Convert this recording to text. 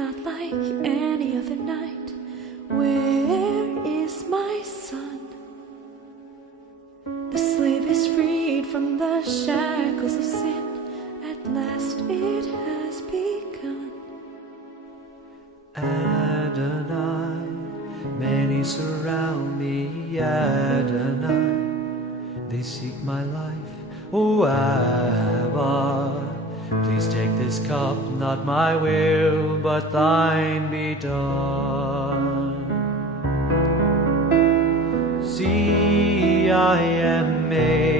not like any other night. Where is my son? The slave is freed from the shackles of sin. At last it has begun. Adonai, many surround me, Adonai. They seek my life, O Abba. Please take this cup, not my will, but thine be done. See, I am made